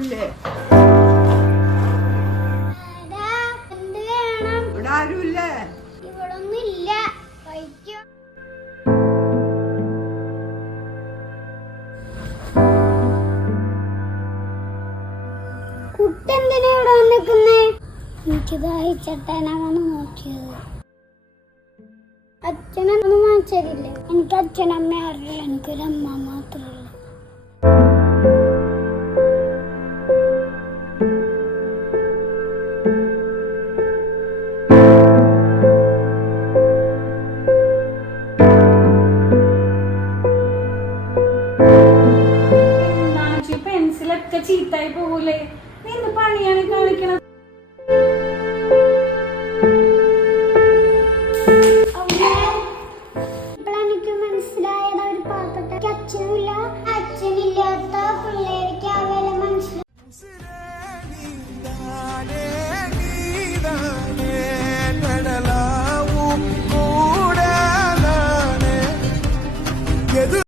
അമ്മ ഇവിടെ ആരുമില്ലേ? ഇവിടെ വന്നിക്കുന്നേ എനിക്ക് ദാഹിച്ചട്ടനാ വന്ന് നോക്കിയത്. അച്ഛനൊന്നും എനിക്ക് അച്ഛനമ്മ അറിയില്ല എനിക്കൊരു അമ്മ മാത്രമേ ഉള്ളൂ. ചീത്തായി പോകൂലേ? നീ എന്ത് പണിയാണ് കാണിക്കണത്. മനസ്സിലായത് അവർ പാവപ്പെട്ട അച്ഛനില്ല അച്ഛനില്ലാത്ത